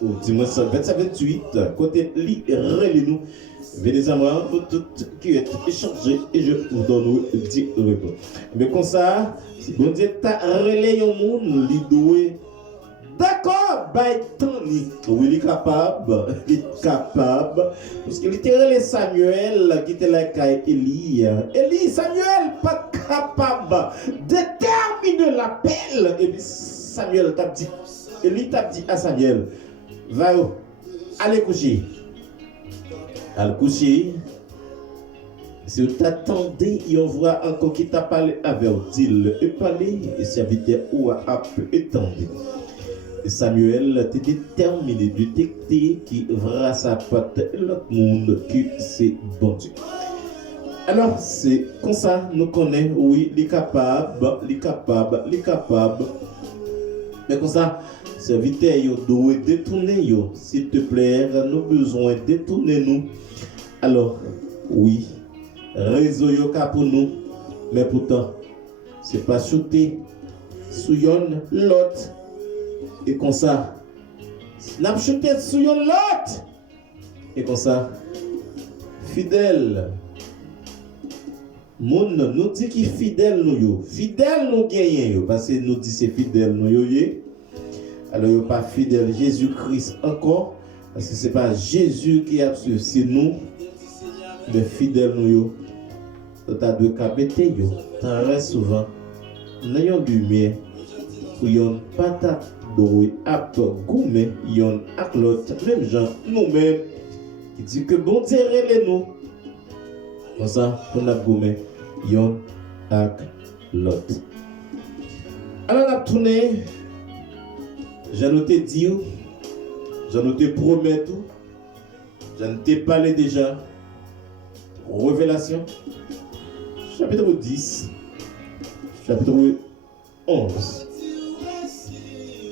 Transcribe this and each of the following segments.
Ou dimanche 27-28, côté relais-nous. Venez à moi, vous toutes qui êtes échangés et je vous donne dit réponse. Mais comme ça, si bon Dieu t'a relayé au monde, l'idoué. D'accord, bah, Tony, oui, il est capable, parce qu'il était relais Samuel qui était là avec Élie. Élie, Samuel, pas capable de terminer l'appel. Et puis Samuel t'a dit, Élie t'a dit à Samuel, va, allez coucher. Allez coucher. Si vous t'attendez, il voit encore qui t'a parlé avec vous. Et parler, et serviteur ou à peu étendre. Samuel était déterminé de détecter qui verra sa patte l'autre monde que c'est bon Dieu. Alors c'est comme ça nous connaissons, oui, les capables. Mais comme ça, serviteur, il doit détourner, s'il te plaît, nous besoin de détourner nous. Alors, oui, réseau yoka pour nous, mais pourtant, c'est pas shooter sous l'autre. Et comme ça, n'a pas chuté sur l'autre. Et comme ça, fidèle. Moun nous dit qui fidèle nous yo. Fidèle nous gagnons parce que nous dit c'est fidèle nous yo. Alors yo pas fidèle Jésus-Christ encore parce que c'est pas Jésus qui a su, c'est nous. Mais fidèle nous yo. T'as deux capété yo. Très souvent, n'ayons lumière pour yon patate. Oui, ap goumé, yon ak l'autre, même gens, nous-mêmes, qui dit que bon Dieu relève nous. Comme ça, pour nous goumé, yon ak l'autre. Alors, on a tourné, j'ai noté dit, j'ai noté promet tout, j'ai noté parlé déjà, Révélation, chapitre 10, chapitre 11.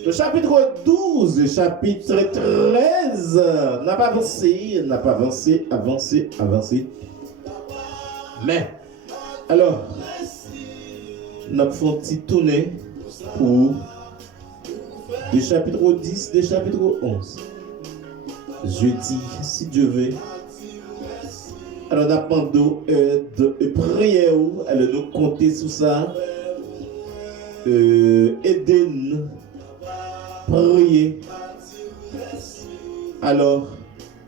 Le chapitre 12, chapitre 13, n'a pas avancé. Mais, alors, nous avons fait un petit tournée pour le chapitre 10, le chapitre 11. Jeudi, si Dieu veut. Alors, nous avons de prière, alors nous compter sur ça. Eden. Prier. Alors,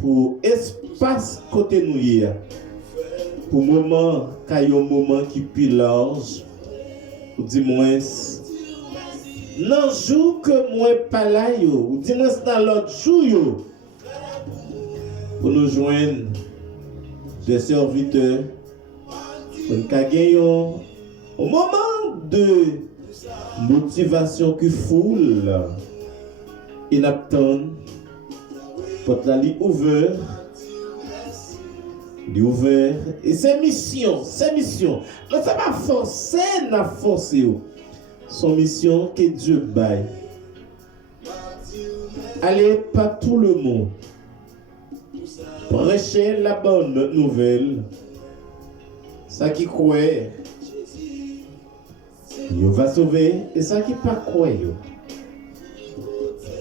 pour espace côté nous hier, pour moment, quand il y a un moment qui est plus large, ou dis-moi, non, jour que moi pas là, ou dis-moi dans l'autre jour, pour nous joindre des serviteurs, pour nous gagner un moment de motivation qui foule. Il attend pour la lit ouvert et c'est mission là ça va forcer son mission que Dieu baille. Allez pas tout le monde prêcher la bonne nouvelle, ça qui croit il va sauver et ça qui pas croit.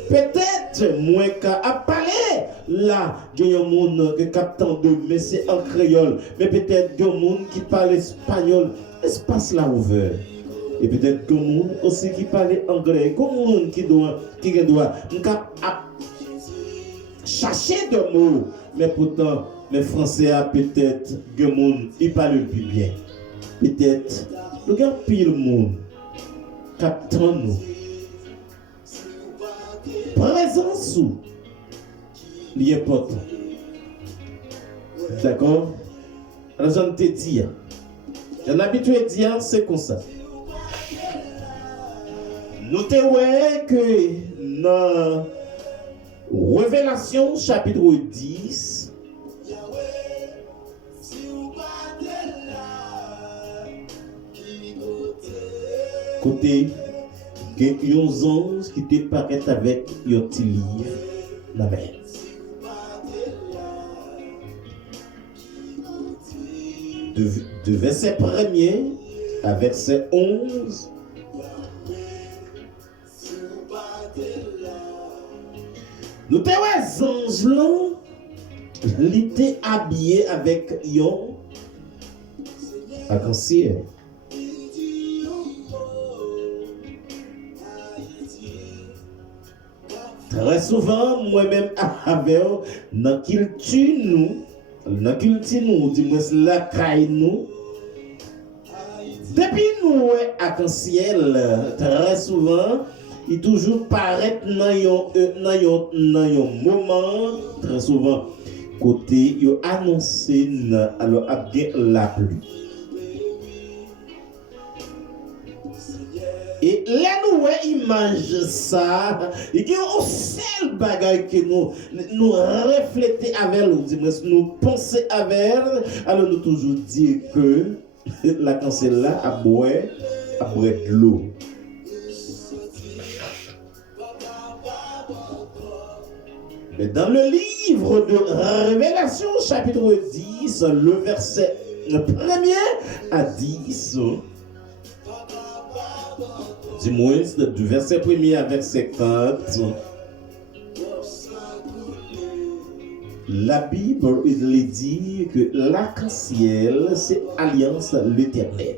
Peut-être moins qu'à parler là, il y a un monde qui capte de mais c'est en créole, mais peut-être il y a un monde qui parle espagnol, espace là ouvert. Et peut-être qu'il y a un monde aussi qui parle anglais, il y a un monde qui doit chercher des mots, mais pourtant, les Français a peut-être il y a un monde qui parle plus bien. Peut-être, nous avons pile monde captant nous. Présence ou l'important. D'accord? Alors j'en te dis, j'en habitué à dire, c'est comme ça. Notez que dans Révélation chapitre 10, côté que yon ange qui te paraît avec yon petit livre la main. De verset 1er à verset 11. Nous te ouais ange là, il était habillé avec un arc-en-ciel. Très souvent, moi-même, avec dans culture nous, dis-moi la caille nous. Depuis nous, arc-en-ciel, très souvent, il toujours paraît dans un moment, très souvent, côté, il annoncé, alors, après la pluie. Et là, nous image ça, il y a un seul bagage que nous refléter avec nous penser avec, alors nous toujours dire que la cancelle là a boire de l'eau. Mais dans le livre de Révélation, chapitre 10, le verset 1er à 10, du moins du verset 1er à verset 4, la Bible il dit que l'arc-en-ciel c'est alliance l'éternel.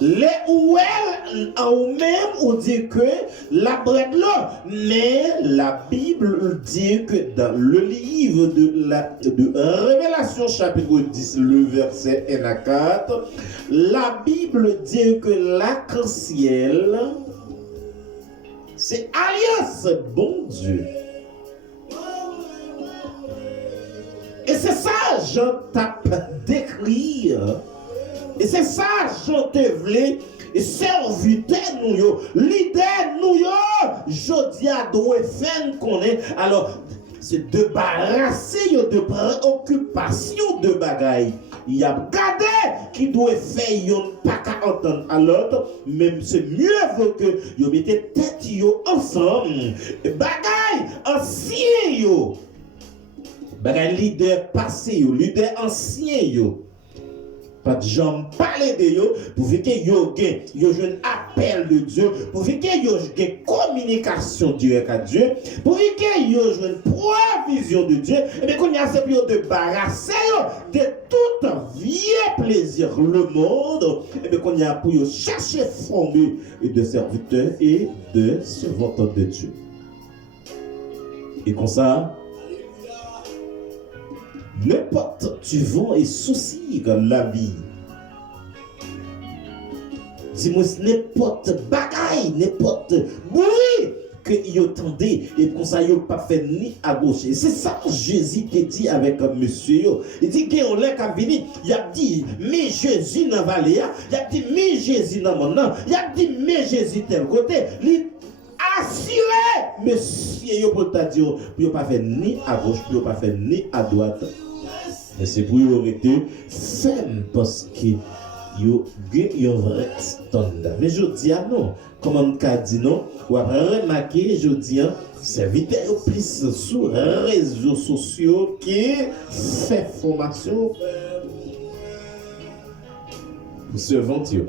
Les ouel en même on dit que la brède là, mais la Bible dit que dans le livre de Révélation chapitre 10 le verset 1 à 4, la Bible dit que l'arc-en-ciel c'est alliance bon Dieu. Et c'est ça Jean tape d'écrire. Et c'est ça Jean te voulait et serviteur nous yo, leader nous yo, jodi a doit faire connaître. Alors c'est de barrasser de préoccupation de bagaille. Il y a gardé qui doit faire yon pas qu'à entendre à l'autre, même c'est mieux que yo mettez tête yo ensemble. Bagaille ancien yo. Bagaille leader passé yo, leader ancien yo. Pas de gens parler de yo pour que yo un appel de Dieu, pour que yo une communication directe à Dieu, pour que yo une provision de Dieu, et bien qu'on y a cette période de barrasser de tout vieux plaisir le monde, et bien qu'on y a pour yo chercher former de serviteurs et de servantes de Dieu. Et comme ça, n'importe tu vends et soucis dans la vie. Dis-moi n'importe bagaille, n'importe bruit que yo tendez et comme ça yo pas fait ni à gauche. C'est ça Jésus te dit avec monsieur yo. Il dit que on l'a venir, il a dit mais Jésus dans vallée, il a dit mais Jésus dans mon nom, il a dit mais Jésus tel côté. Assuré monsieur yo pour ta dire pour pas faire ni à gauche, pour pas faire ni à droite. Et c'est pour y arrêter ferme parce que yo un vrai standard. Mais je dis non, comme on a dit non, ou après remarquer, je dis c'est vite plus sur les réseaux sociaux qui fait formation pour se vanter.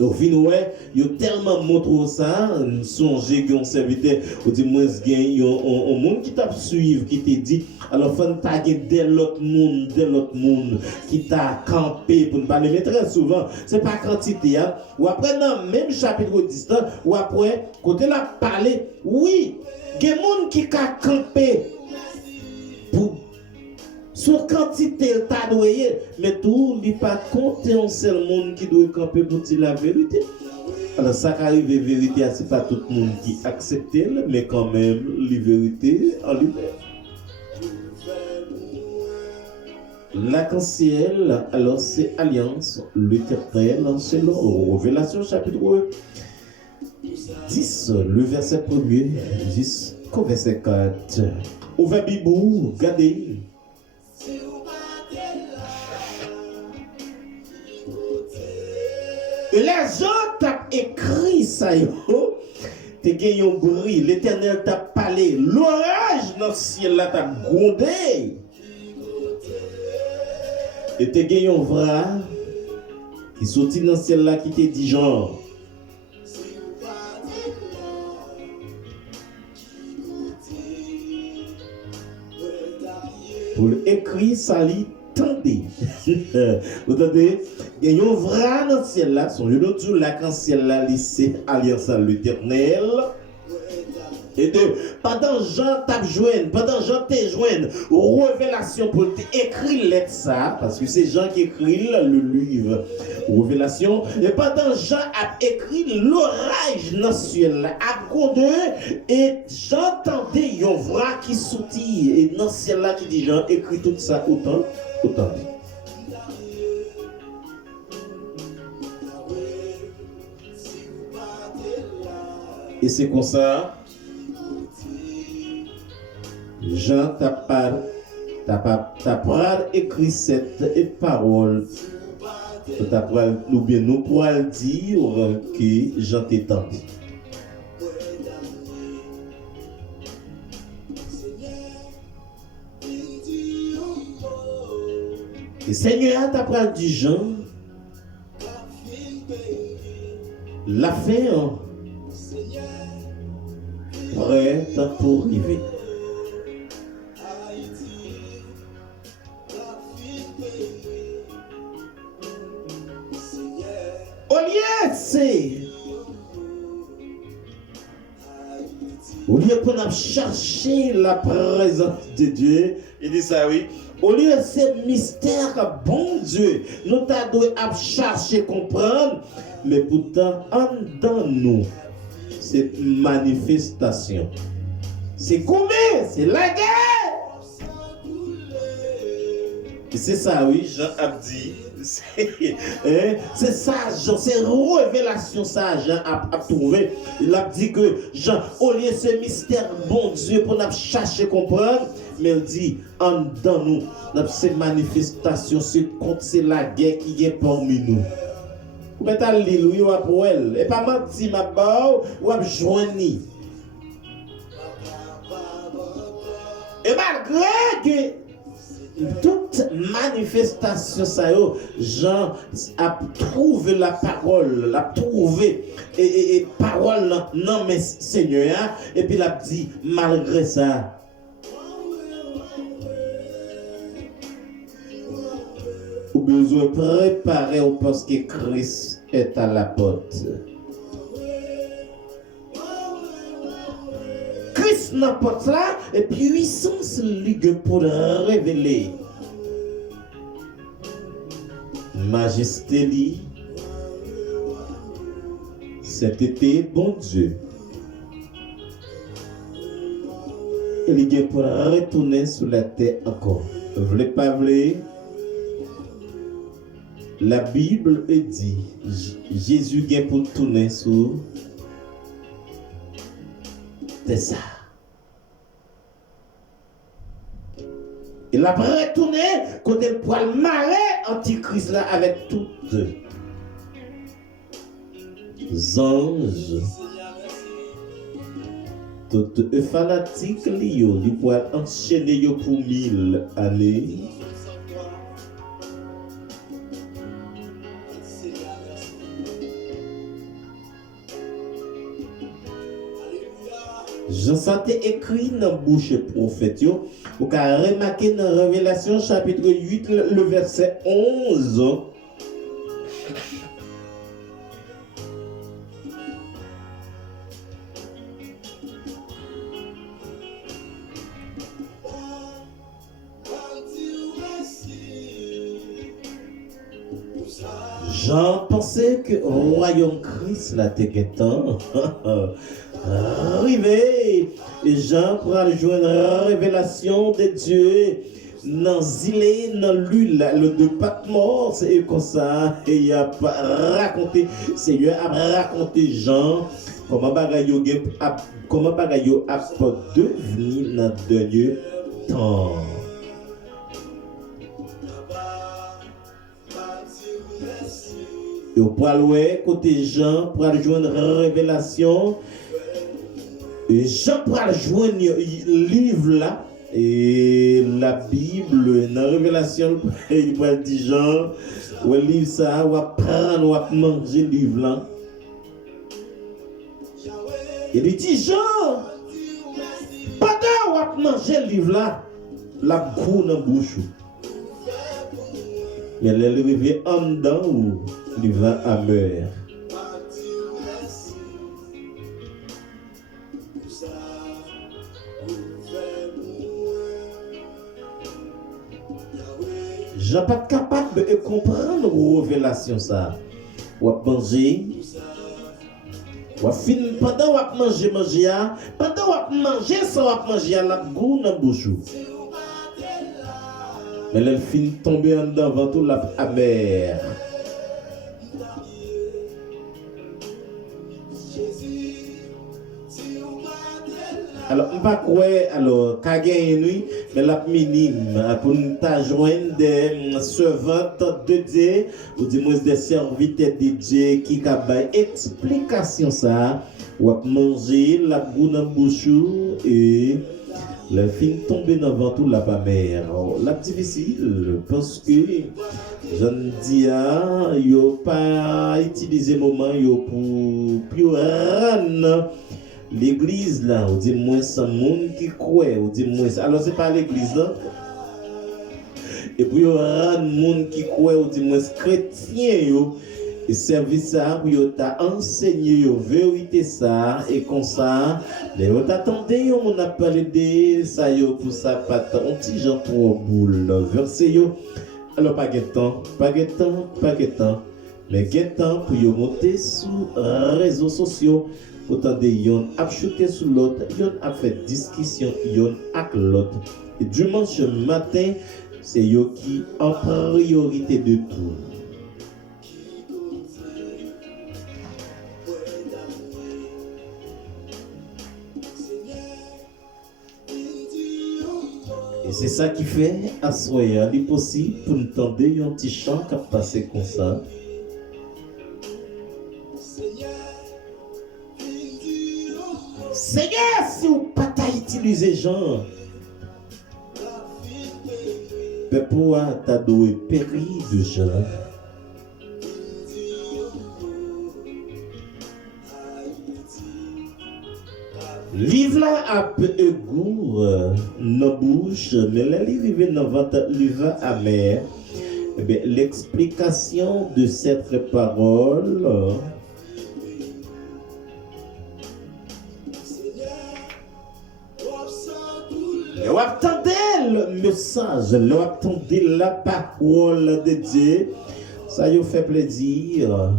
Donc, ouais, il y a tellement montré ça, songez que un serviteur, ou dit, moi, il y a un monde qui t'a suivi, qui t'a dit, alors, faut t'a dès l'autre monde, qui t'a campé pour ne pas le mettre très souvent. C'est pas quantité, hein. Ou après, dans le même chapitre 10, ou après, côté là, parler, oui, il y a des gens qui t'a campé pour son quantité t'a doué, mais tout n'est pas compté un seul monde qui doit camper pour dire la vérité. Alors ça qui arrive la vérité, c'est pas tout le monde qui accepte, mais quand même la vérité en lui-même. L'arc-en-ciel, alors c'est alliance, l'éternel, selon Révélation chapitre 10, le verset 1er jusqu'au verset 4. Ouvrez Bibou, regardez. Les gens t'ont écrit ça, t'es gagné un bruit, l'éternel t'a parlé, l'orage dans le ciel là t'a grondé. Et t'es gagné un vrai qui sortit dans le ciel là qui te dit genre, Pour écrire, ça lit, tendez. Vous entendez? Il y a un vrai dans le ciel là, son jeu tout là, quand le ciel là, c'est alliance à l'éternel. Et de, pendant Jean tape joindre, pendant Jean te joindre, révélation pour écrire lettre ça, parce que c'est Jean qui écrit le livre révélation, et pendant Jean a écrit l'orage dans le ciel, à cause de, et j'entendais un vrai qui soutille, et dans le ciel là qui dit Jean écrit tout ça autant. Et c'est comme ça. Jean t'a pas écrit cette parole. Ou bien nous pourrons dire que Jean t'étend. Et Seigneur t'a pas dit Jean. La fin prête pour arriver. Au lieu pour nous chercher la présence de Dieu, il dit ça oui. Au lieu de ce mystère, bon Dieu, nous t'avons à chercher, comprendre, mais pourtant, en dans nous, cette manifestation, c'est combien? C'est la guerre! Et c'est ça, oui, Jean a dit. C'est ça, Jean, c'est révélation, ça, Jean a trouvé. Il a dit que Jean, au lieu de ce mystère, bon Dieu, pour nous chercher, comprendre, mais il dit, en dans nous, cette manifestation, c'est la guerre qui est parmi nous. Vous mettez à l'île, oui, ou pour elle. Et pas mentir, ma barre, ou à joindre. Et malgré que toute manifestation, ça Jean a trouvé la parole, l'a trouvé et parole non mais Seigneur, et puis il a dit malgré ça. Au besoin préparer parce que Christ est à la porte. Christ n'a pas là et puissance ligue pour révéler majesté li cet été bon Dieu et ligue pour retourner sur la terre encore. Vous voulez pas voulez? La Bible dit Jésus vient pour tourner sur c'est ça. Il a retourné côté le poil maré antichrist là avec toutes les anges, toutes les fanatiques li poil enchaîner pour 1000 années. Jean sentais écrit dans la bouche prophète. Vous pouvez remarquer dans Révélation chapitre 8, le verset 11. Jean pensait que le royaume Christ là était temps. Arrivé, et Jean pourra joindre la révélation de Dieu dans Zilé, dans l'huile, le de Patmos, et comme ça, et il a raconté, Seigneur a raconté Jean comment bagayo a devenu dans le dernier temps. Et pour aller côté Jean, pour aller joindre la révélation, et Jean pour aller joindre le livre là, et la Bible, dans la révélation, il va dire Jean, ou le livre ça, ou à prendre, ou à manger le livre là. Il dit Jean, pendant ou à manger le livre là, la goût dans bouche. Mais elle est arrivée en dedans où il va amer. Je ne suis pas capable de comprendre la révélation ça. Ou à manger. Ou à finir pendant ou manger pendant ou manger ça ou manger la goût dans bouche. Mais elle finit tomber en dedans avant tout la amère. Alors, on va croire, alors, qu'à gagner nuit, mais la minime, pour nous joindre des servantes de Dieu, ou du moins des serviteurs de Dieu qui ont explication ça, ou à manger la boue dans bouche et la fin tomber dans le ventre la mère. La difficile, parce que, je ne dis pas, il n'y a pas utilisé le moment pour plus rendre. L'église là, on dit moins sans monde qui croit, on dit moins. Alors c'est pas l'église là. Et puis il y aura un monde qui croit, on dit moins chrétien yo. Et service ça pour yo t'a enseigné yo vérité ça et comme ça, les on t'attendait yo on a parlé de ça yo pour ça pas tant un petit Jean pour boule verset yo. Alors pas de temps, mais temps pour yo monter sur réseaux sociaux. Autant de yon a chuté sur l'autre, yon a fait discussion yon avec l'autre. Et dimanche matin, c'est yon qui en priorité de tout. Et c'est ça qui fait à soya possible pour nous tendre un petit chant qui a passé comme ça. Seigneur, si vous ne pouvez pas utiliser Jean, mais pourquoi t'as doué péri de Jean? Livre là a peu de goût dans la bouche, mais là, il est dans votre livre amer. L'explication de cette parole. Vous attendez le message, vous attendez la parole de Dieu, ça vous fait plaisir.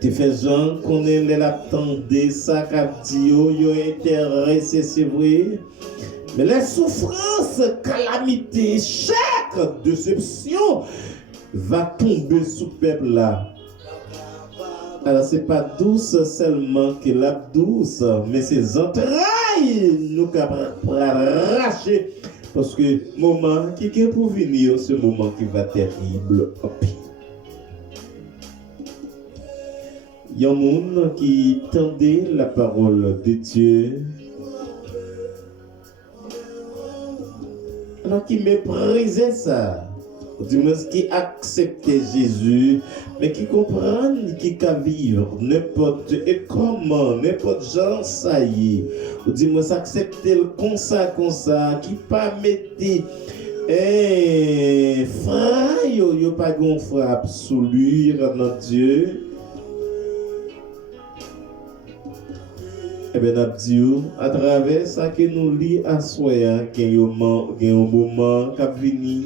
Tu fais genre qu'on est l'attendez, ça qu'a dit, vous intéressé, c'est vrai. Mais les souffrances, calamités, chaque déception va tomber sous le peuple là. Alors c'est pas douce seulement que la douce, mais ses entrailles nous pour arracher. Parce que le moment qui est pour venir, ce moment qui va terrible. Il y a un monde qui tendait la parole de Dieu. Alors qui méprisait ça. Du moins qui acceptait Jésus, mais qui comprennent qui peut vivre n'importe et comment, n'importe genre ça y est. Ou du moins accepter le comme ça, qui pas mettre frère, yo pas gon frère absolu dans Dieu. Eh bien, à travers ça que nous lit à soi, qu'il y a un moment qui vient.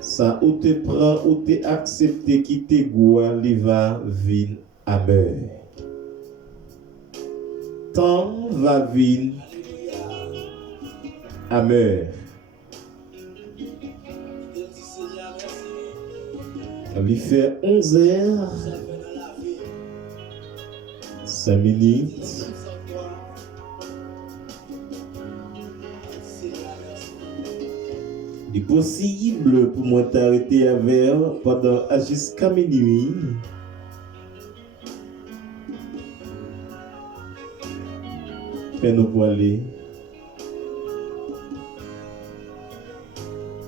Ça ou te prend ou te accepte qui te goûte, il va venir amer. Temps va venir amer. Il fait 11h, 5 minutes. Il est possible pour moi t'arrêter avec pendant jusqu'à minuit. Et nous pour aller.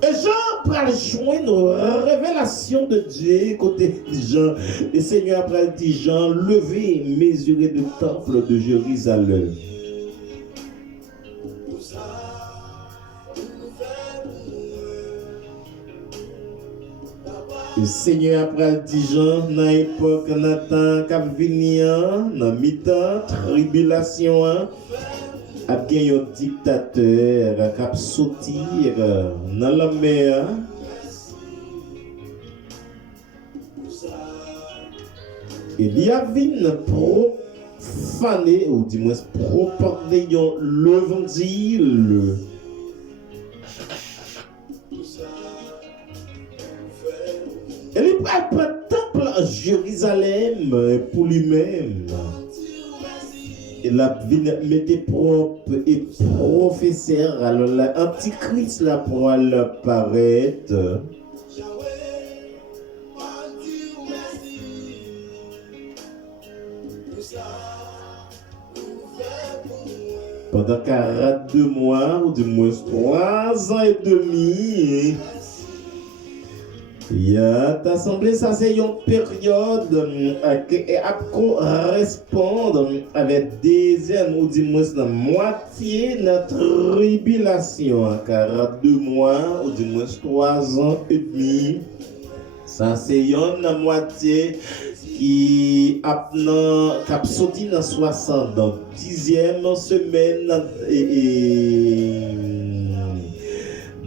Et Jean pral joindre une révélation de Dieu côté Jean. Le Seigneur pral dit Jean, levez et mesurez le temple de Jérusalem. Le Seigneur pral dit Jean, dans l'époque, dans le temps qui vient, dans le mi-temps, tribulation, a bien un dictateur qui a sorti dans la mer. Il y a une profaner, ou du moins propager l'évangile. Et il prend le temple à Jérusalem pour lui-même. Il a mis propre et professeur. Alors l'antichrist là pour apparaître. Pendant 42 mois, ou du moins 3 ans et demi, il y a assemblée, ça c'est une période qui correspond avec deuxième ou du moins la moitié de la tribulation. 42 mois ou du moins 3 ans et demi. Ça c'est une moitié qui a sorti dans 60, donc 10e semaine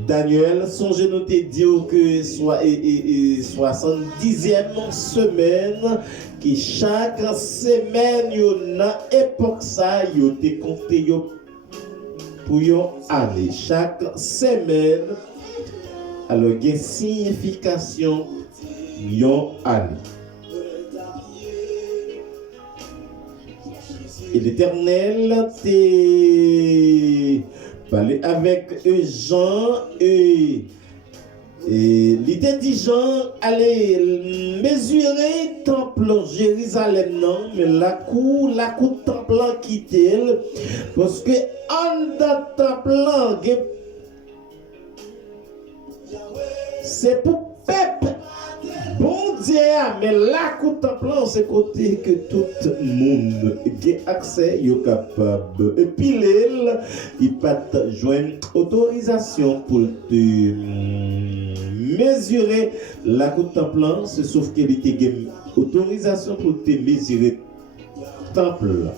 Daniel, songez-nous te dire que soit 70e semaine, que chaque semaine, dans époque ça, yo te compté pour une année. Chaque semaine, alors il y a une signification une année. Et l'Éternel t'est parlé avec Jean et l'idée dit Jean allez mesurer temple Jérusalem non mais la cour temple quitter parce que en dans temple c'est pour peuple bon Dieu, mais là, contemplant, c'est côté que tout le monde a accès, est capable. Et puis, il pas joindre autorisation pour te mesurer la contemplant, sauf qu'il était autorisation pour te mesurer le temple.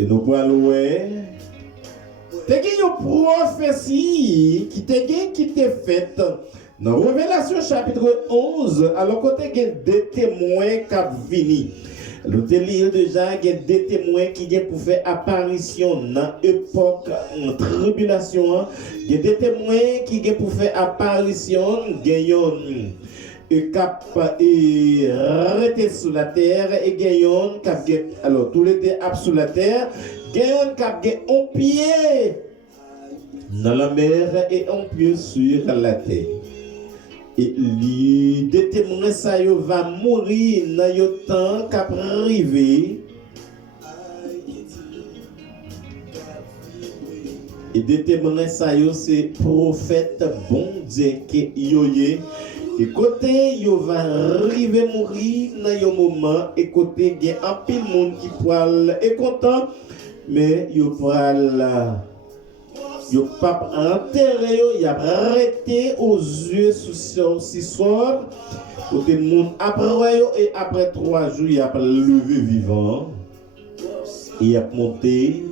Et nous pouvons te gen une prophétie qui t'est faite dans Révélation chapitre 11, alors que tu as des témoins qui ont venu. Nous te lire déjà, il y a des témoins qui viennent pour faire apparition dans l'époque de tribulation. Il y a des témoins qui viennent pour faire apparition, cap arrêté sous la terre et gagnons cap alors tous les deux sous la terre gagnons cap un pied dans la mer et un pied sur la terre et les témoins ça yo va mourir dans le temps cap arrivé et des témoins ça yo c'est prophète bon Dieu qui yoyé. Et côté, il va arriver à mourir dans un moment, et côté, il y a un peu de monde qui est content, mais il va pas enterrer, il a arrêté aux yeux sous ce soir. Côté, le monde après, et après 3 jours, il a levé vivant, il a monté.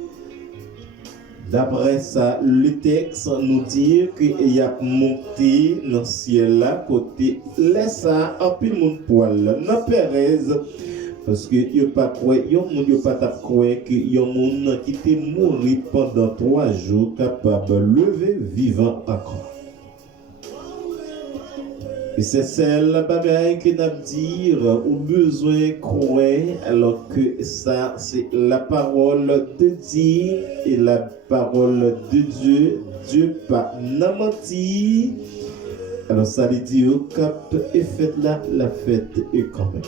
D'après ça, le texte nous dit qu'il a monté dans le ciel là, côté, laisse ça un peu de monde poil, dans Pérez, parce que il n'y a pas quoi, il n'y a pas de quoi qu'il y a un monde qui était mort pendant 3 jours, capable de lever vivant encore. Et c'est celle bagaille que nous dire au besoin croire alors que ça c'est la parole de Dieu et la parole de Dieu. Dieu pas n'a menti. Alors ça veut dire cap et fête là la fête est quand même.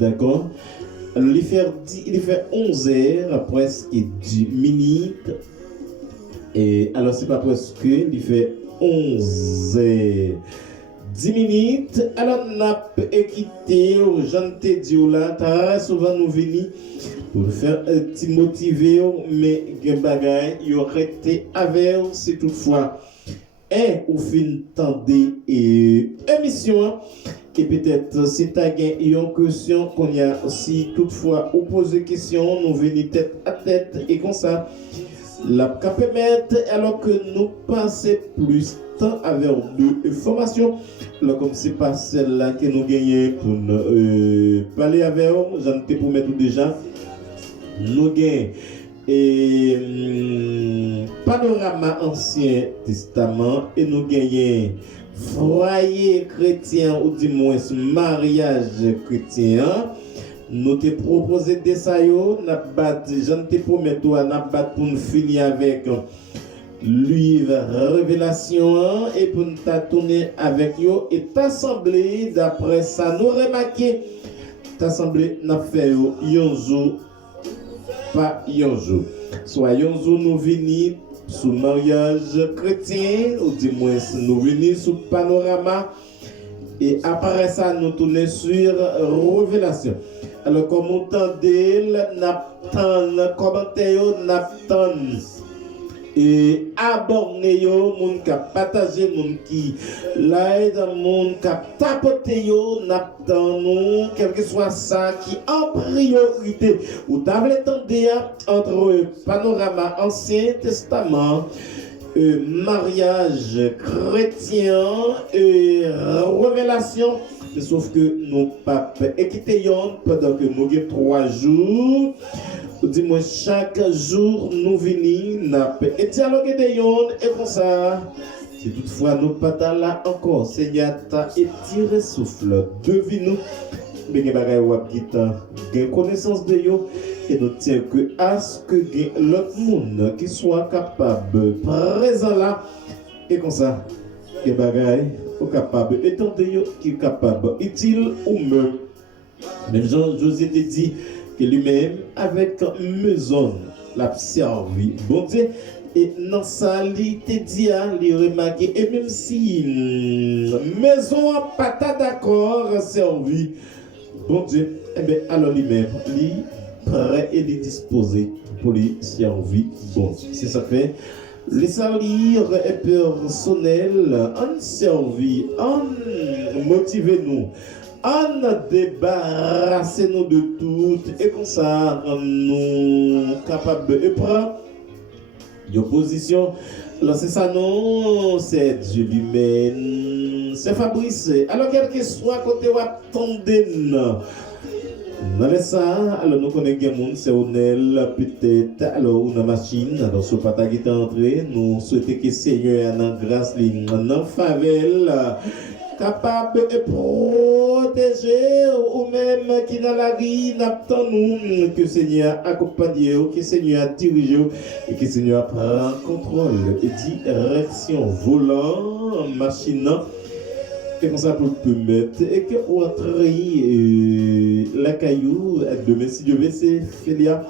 D'accord? Alors il fait 11 heures presque 10 minutes. Et alors, c'est pas presque, il fait 11 et 10 minutes. Alors, on a quitté, j'en t'ai dit là, très souvent nous venons pour faire un petit motivé, mais il y aurait été avec, c'est toutefois. Et au fin tendez émission et peut-être si tu as une question qu'on y a aussi toutefois ou poser question nous venons tête à tête et comme ça la permettre alors que nous passons plus temps avec deux informations comme c'est pas celle-là que nous gagnons pour parler avec eux j'en te promets tout déjà nous gagnons et panorama ancien testament et nous gagnons foyer chrétien ou du moins mariage chrétien nous te proposé des saillots n'a pas j'en te promets toi n'a pas pour nous finir avec livre révélation et pour nous tourner avec eux et t'assembler d'après ça nous remarquer t'assembler n'a fait un jour pas un jour. Soit un jour nous venons sous mariage chrétien, ou du moins nous venons sous panorama, et après ça nous tournons sur révélation. Alors comme on entendait, n'attend commentaire, n'attend et abonner yo moun ka partager moun ki like moun ka tapoter yo n'attend nous quel que soit ça qui en priorité ou table tendé entre panorama ancien testament mariage chrétien et révélation sauf que nous pas équité pendant que nous avons 3 jours dis-moi chaque jour nous venons et dialoguer des yon et comme ça si toutefois nous pas là encore Seigneur t'a étiré souffle devine nous mais que bagay wap gitan gain connaissance de yo et nous tient que à ce que l'autre monde qui soit capable présent là et comme ça que bagay ou capable étant de yo qui est capable utile ou même Jean José te dit que lui-même avec maison l'a servi bon Dieu et dans ça il te dit il remarqué et même si maison pas d'accord servi bon Dieu eh bien alors lui-même lui prêt et lui disposé pour lui servir bon Dieu c'est ça fait les salir est personnel en servi en motiver nous en débarrasser nous de tout et comme ça nous capables de prendre une position alors c'est ça non c'est Dieu lui-même c'est Fabrice alors quel que soit côté où attendez dans ça alors nous connaissons monde c'est Onel peut-être alors une machine alors ce pata qui est entré nous souhaitons que Seigneur en grâce en faveur capable de protéger ou même qui dans la vie n'attend nous que Seigneur accompagne que Seigneur dirige et que Seigneur prend contrôle et direction volant machine et comme ça pour permettre et que entrer la caillou demain si Dieu veut c'est Félia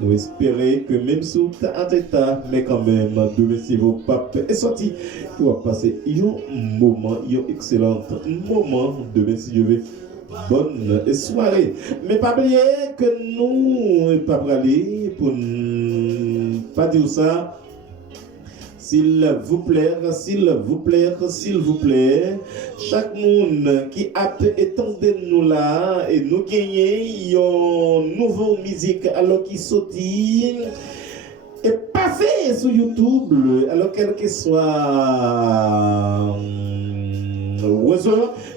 nous espérons que même sous un état mais quand même demain si vos papes est sorti tu vas passer un moment un excellent moment demain si Dieu veut bonne soirée mais pas oublier que nous pas aller pour pas dire ça s'il vous plaît, chaque monde qui a étendu nous là et nous gagner une nouvelle musique alors qui sortit et passer sur YouTube alors quel que soit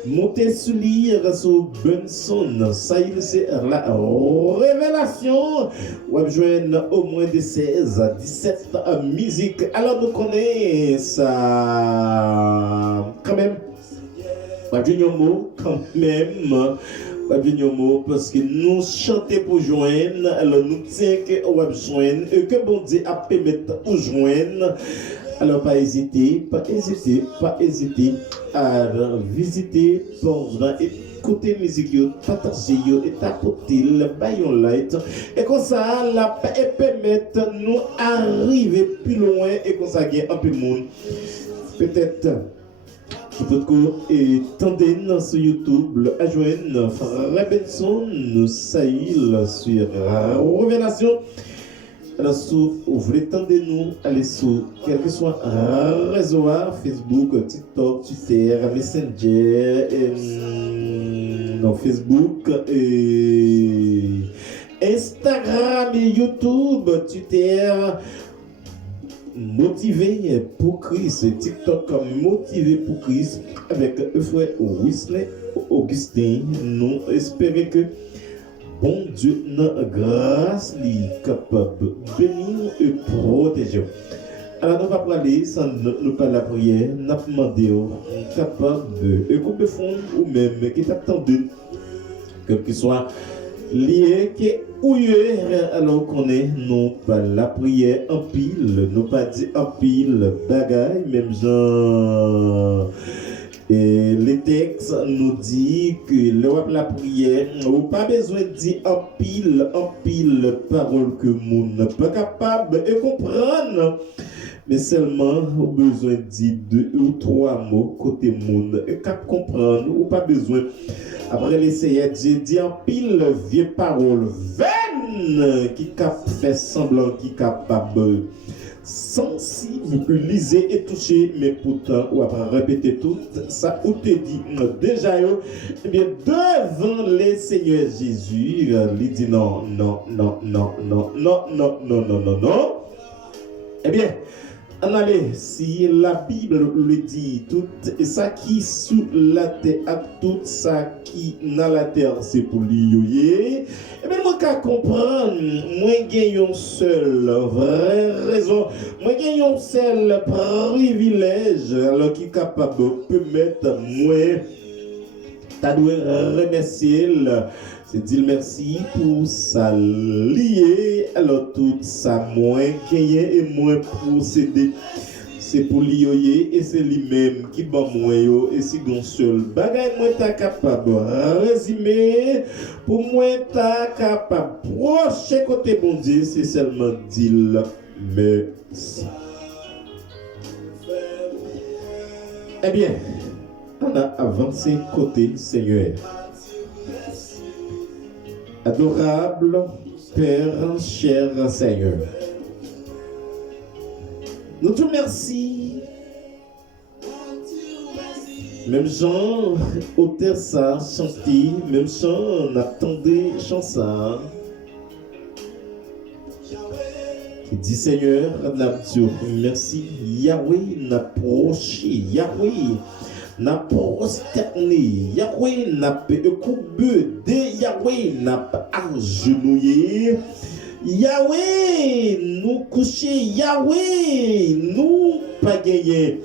monter sur lire sur Benson ça c'est la révélation on joindre au moins de 16 à 17 musiques alors nous connaissons ça quand même pas du mot quand même pas du mot parce que nous chanter pour joindre alors nous tient que on va joindre et que bon Dieu a permettre ou joindre. Alors, pas hésiter à visiter côté musique, partager, et tapoter, baillon light. Et comme ça, la permettre nous arriver plus loin et comme ça, un peu de monde. Peut-être. Et tendez sur YouTube le adjoint Frère Benson nous Saïl sur Révélation. Alors, si vous voulez tendez nous, allez sur quel que soit réseau, Facebook, TikTok, Twitter, Messenger, Facebook, et Instagram et YouTube, Twitter. Motivé pour Christ, TikTok motivé pour Christ avec le frère Wesley Augustin. Nous espérons que bon Dieu, notre grâce est capable de bénir et protéger. Alors, nous va parler sans nous parler la prière, nous demander capable de couper fond ou même qui t'attendent, quel que soit lié qui ou alors qu'on est non pas la prière en pile, nous pas dit en pile bagaille, même genre et les textes nous dit que la prière ou pas besoin de dire en pile parole que moun n'est pas capable de comprendre, mais seulement au besoin de dire 2 ou 3 mots côté monde et cap comprendre ou pas besoin. Après l'essayer, j'ai dit en pile vieille parole vaine qui cap fait semblant qui capable sensibiliser et toucher, mais pourtant ou après répéter tout ça ou te dit déjà eh bien devant les Seigneur Jésus, il dit non. Eh bien, allez, si la Bible le dit, tout ça qui sous la terre, à tout ça qui dans la terre, c'est pour lui. Et bien, moi, qu'à comprendre, moi, j'ai une seule vraie raison, moi, j'ai un seul privilège, alors qui est capable de permettre, moi, t'as dû remercier c'est dire merci pour ça lié, alors tout ça moins gagné et moins procédé. C'est pour lui et c'est lui-même qui bat moi et si gon seul bagay moi ta capable résumer pour moi ta capable proche côté bon Dieu c'est seulement dire merci. Eh bien, on a avancé côté Seigneur. Adorable Père, cher Seigneur, nous te remercions. Même chant, auteur ça, chanter, même chant, on attendait chanson. Qui dit Seigneur, merci. Yahweh n'a proché, Yahweh n'a prosterné, Yahweh n'a pas coupé, Yahweh n'a pas agenouillé, Yahweh nous coucher, Yahweh nous pas gagné.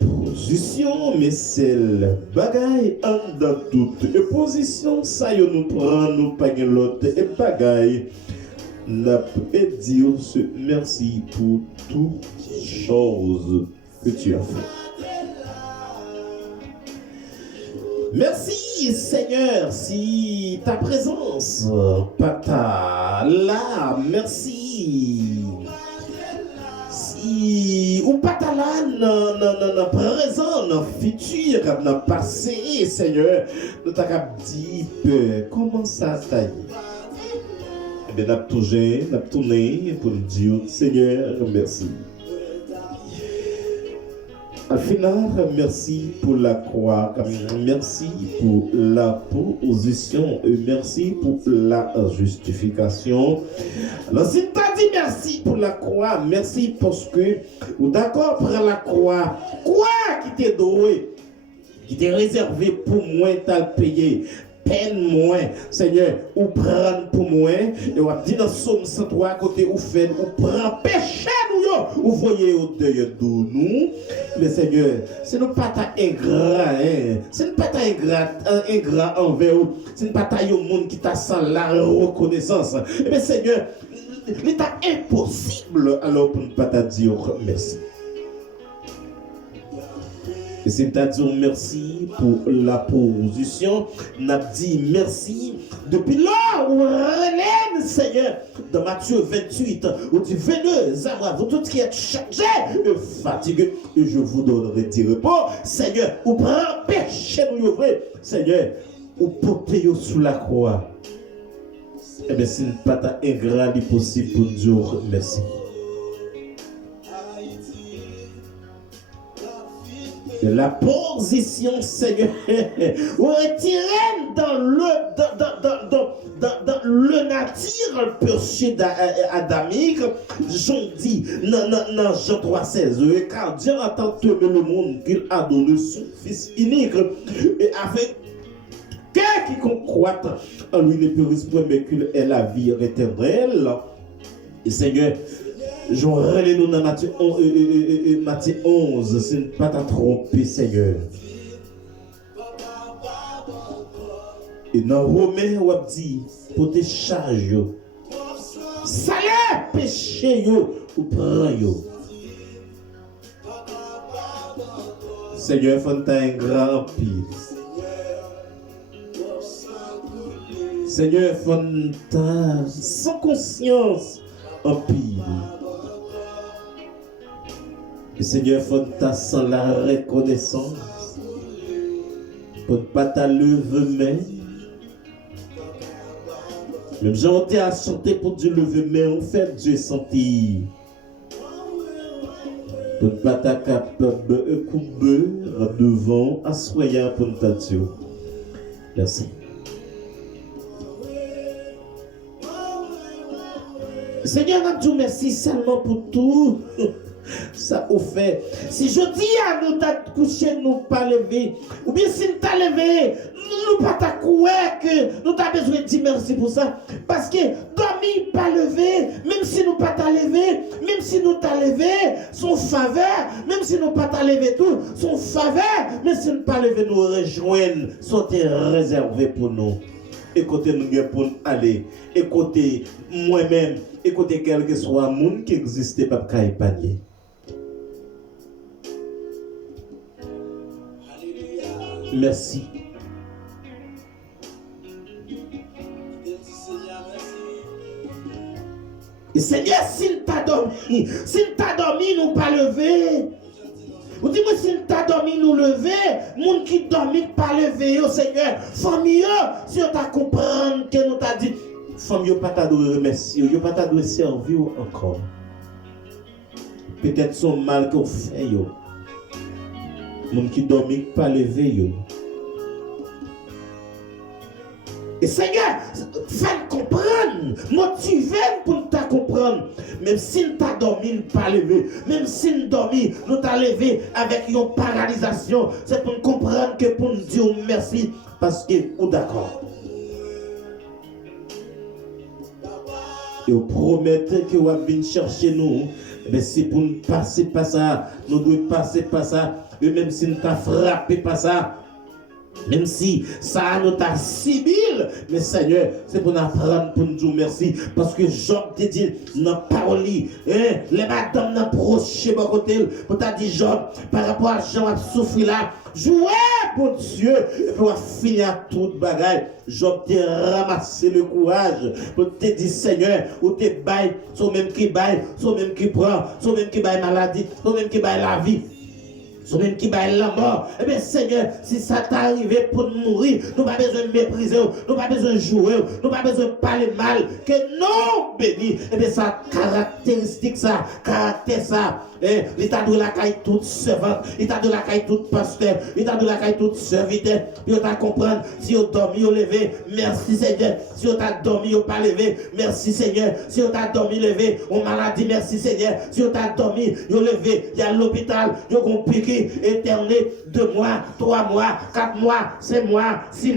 Position, mais c'est le bagaille en dans toute position, ça y nous prend, nous pas gagné l'autre et bagaille. N'a pas dire ce merci pour toutes choses que tu as fait. Merci Seigneur, si ta présence, Pata, là, merci. Si ou Pata là, non, présent, non, futur, non, passé, Seigneur, nous t'avons dit, comment ça t'aille? Eh bien, nous avons tourné pour nous dire, Seigneur, merci. Au final, merci pour la croix, merci pour la position, et merci pour la justification. Alors, si tu as dit merci pour la croix, merci parce que, ou d'accord pour la croix, quoi qui t'est doué, qui t'est réservé pour moi, t'as le payé. Peine moins, Seigneur, ou prendre pour moi, et on dit dans Somme 103 côté ou fait, ou prend péché nous, ou voyez au deuil de nous, mais Seigneur, ce n'est pas ta ingrat, ce n'est pas ta ingrat envers vous, ce n'est pas ta monde qui t'a sans la reconnaissance, mais Seigneur, l'état impossible alors pour ne pas te dire merci. Et c'est à dire merci pour la position. N'a dit merci. Depuis là, où relève, Seigneur, dans Matthieu 28, où dit venez à moi, vous tous qui êtes chargés et fatigués, et je vous donnerai du repos. Seigneur, ou prend péché nous vrai. Seigneur, ou portez sous la croix. Eh bien, c'est pas ta ingrat possible pour dire merci. De la position, Seigneur, ou retirez dans le nature péché adamique, Jean dit, dans Jean 3,16, car Dieu a tant aimé le monde qu'il a donné son Fils unique, et avec quiconque croit en lui ne périsse point, mais qu'il ait la vie éternelle. Et Seigneur, je relève nous dans Matthieu 11, c'est ne pas t'a tromper, Seigneur. Et dans Romains, on dit, pour tes charges, salaire péché, ou prends. Seigneur, faut un grand pile. Seigneur, faut sans conscience en pile. Et Seigneur, faut sans la reconnaissance. Pour ne pas ta lever main. Même j'ai été à chanter pour Dieu lever main, en fait Dieu sentir. Pour ne pas ta capable de couper devant, assoyant pour ta Dieu. Merci. Seigneur, nous te merci seulement pour tout. Ça au fait. Si je dis à nous t'as couché, nous pas levé, ou bien si nous t'a levé, nous pas t'a coué que nous t'as besoin de dire merci pour ça. Parce que dormir pas levé, même si nous pas t'a levé, même si nous t'a levé, son faveur, même si nous pas t'a levé tout, son faveur, même si nous pas levé, nous rejoindre, sont réservés pour nous. Écoutez nous pour nous aller, écoutez moi-même, écoutez quel que soit le monde qui existe, pas de épargner. Merci. Et Seigneur, s'il t'a dormi, nous pas levé. Vous dites-moi, s'il t'a dormi, nous lever, monde qui dormi, pas levé, oh Seigneur, famille, si on t'a comprendre que nous t'a dit, famille, pas t'a dû remercier, yo pas t'a dû servir encore. Peut-être son mal qu'on fait, yo. Monde qui dormi, pas levé, yo. Et Seigneur, fais comprendre, motiver pour t'a comprendre. Même si nous t'a dormi, nous pas levé. Même si nous dormi, nous t'a levé avec une paralysation. C'est pour nous comprendre que pour nous dire merci. Parce que, ou d'accord. Et vous promettez que vous venez chercher nous. Mais c'est pour nous passer par ça. Nous devons passer par ça. Et même si nous t'a frappé par ça. Même si ça nous t'a sibylle, mais Seigneur, c'est pour nous apprendre, pour nous dire merci. Parce que Job te dit, dans parole, les madames n'ont proché mon côté, pour t'a dit Job, par rapport à Jean a souffert là, jouez pour Dieu, et pour finir toute bagaille. Job t'a ramassé le courage, pour te dire Seigneur, ou te baille, soit même qui baille, soit même qui prend, soit même qui baille maladie, soit même qui baille la vie. Son même qui baille la mort. Eh bien, Seigneur, si ça t'est arrivé pour nous mourir, nous n'avons pas besoin de mépriser, nous n'avons pas besoin de jouer, nous n'avons pas besoin de parler mal. Que non, béni. Eh bien, ça caractéristique, ça, caractère, ça. L'état de la caille toute servante, l'état de la caille toute pasteur, l'état de la caille toute serviteur. Puis on t'a comprendre, si on dormi, on levé, merci Seigneur. Si on t'a dormi, on pas levé, merci Seigneur. Si on t'a dormi, levé, on maladie, merci Seigneur. Si on t'a dormi, on levé, il y a l'hôpital, il y a un piqué, éterné, 2 mois, 3 mois, 4 mois, 5 mois, 6 mois.